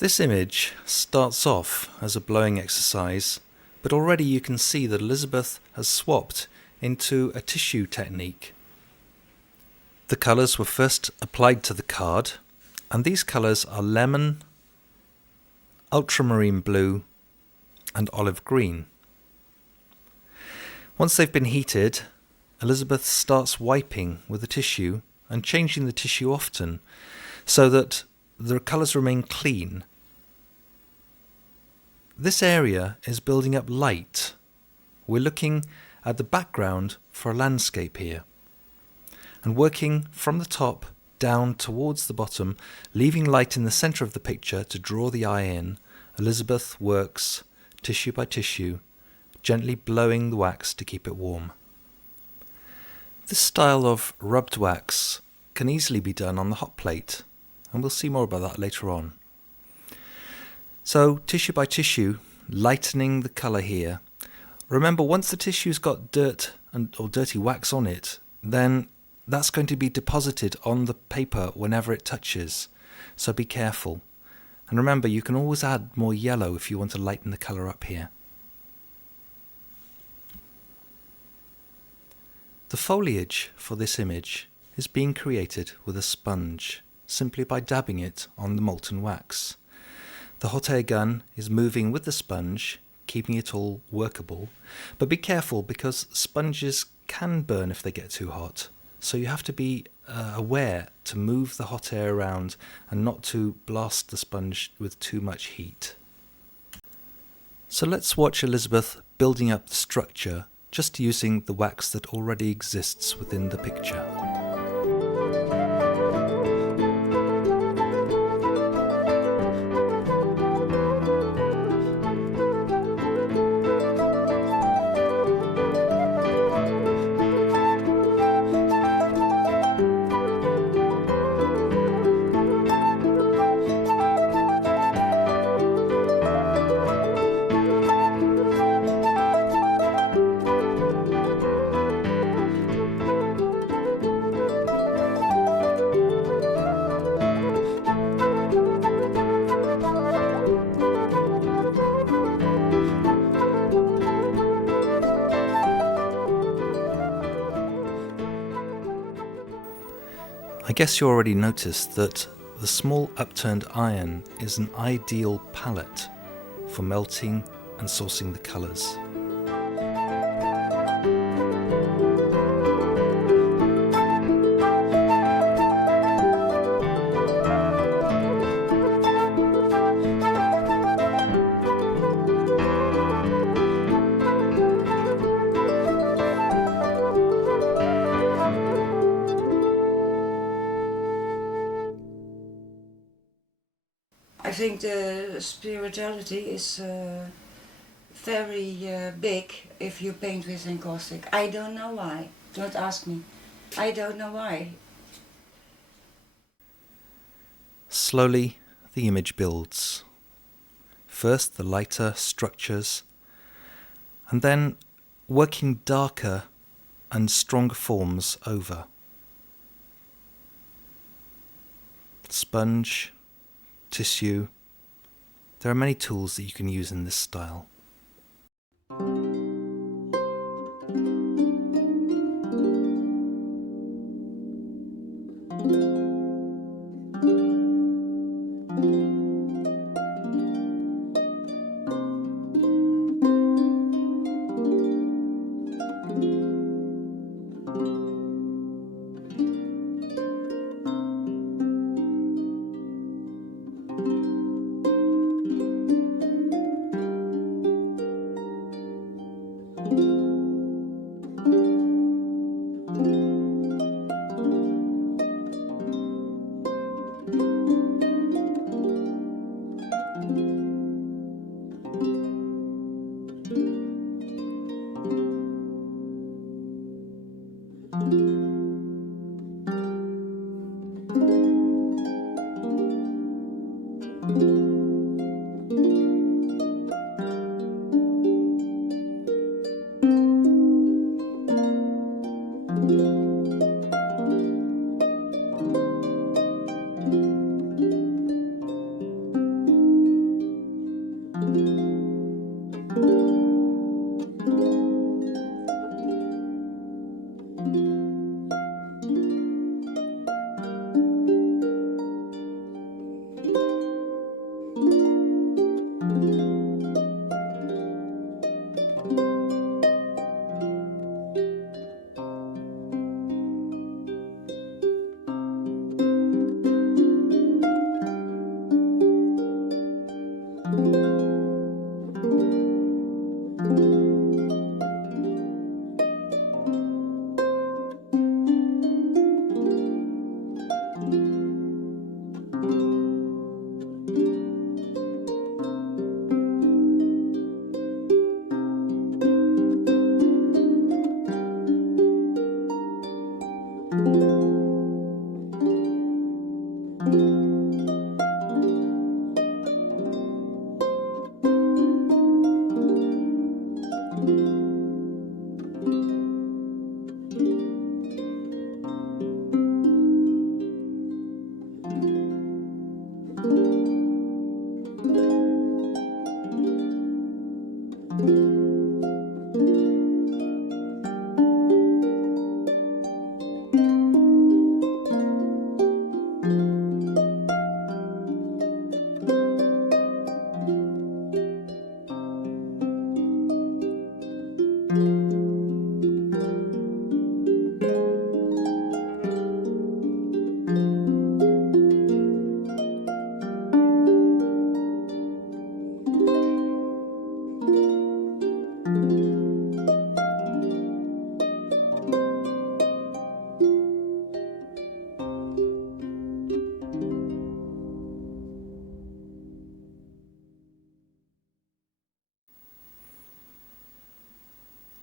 This image starts off as a blowing exercise, but already you can see that Elisabeth has swapped into a tissue technique. The colours were first applied to the card, and these colours are lemon, ultramarine blue and olive green. Once they've been heated, Elisabeth starts wiping with the tissue and changing the tissue often so that the colours remain clean. This area is building up light. We're looking at the background for a landscape here, and working from the top down towards the bottom, leaving light in the centre of the picture to draw the eye in, Elisabeth works tissue by tissue, gently blowing the wax to keep it warm. This style of rubbed wax can easily be done on the hot plate, and we'll see more about that later on. So, tissue by tissue, lightening the colour here. Remember, once the tissue's got dirt or dirty wax on it, then that's going to be deposited on the paper whenever it touches, so be careful. And remember, you can always add more yellow if you want to lighten the colour up here. The foliage for this image is being created with a sponge, simply by dabbing it on the molten wax. The hot air gun is moving with the sponge, keeping it all workable, but be careful because sponges can burn if they get too hot, so you have to be aware to move the hot air around and not to blast the sponge with too much heat. So let's watch Elisabeth building up the structure just using the wax that already exists within the picture. I guess you already noticed that the small upturned iron is an ideal palette for melting and sourcing the colours. I think the spirituality is very big if you paint with encaustic. I don't know why. Don't ask me. I don't know why. Slowly the image builds. First the lighter structures, and then working darker and stronger forms over. Sponge, tissue. There are many tools that you can use in this style.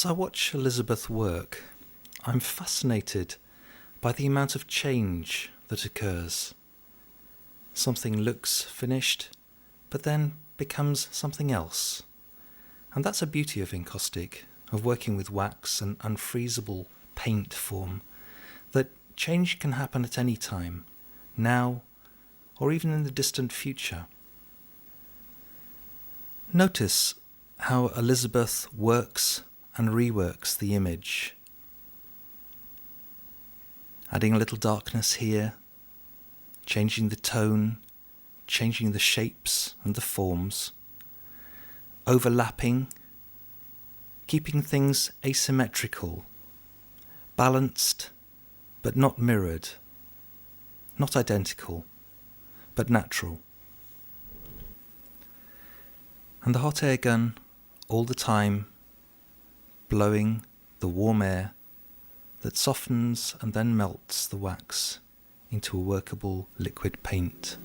As I watch Elisabeth work, I'm fascinated by the amount of change that occurs. Something looks finished, but then becomes something else. And that's a beauty of encaustic, of working with wax and unfreezable paint form, that change can happen at any time, now or even in the distant future. Notice how Elisabeth works and reworks the image, adding a little darkness here, changing the tone, changing the shapes and the forms, overlapping, keeping things asymmetrical, balanced but not mirrored, not identical but natural. And the hot air gun all the time blowing the warm air that softens and then melts the wax into a workable liquid paint.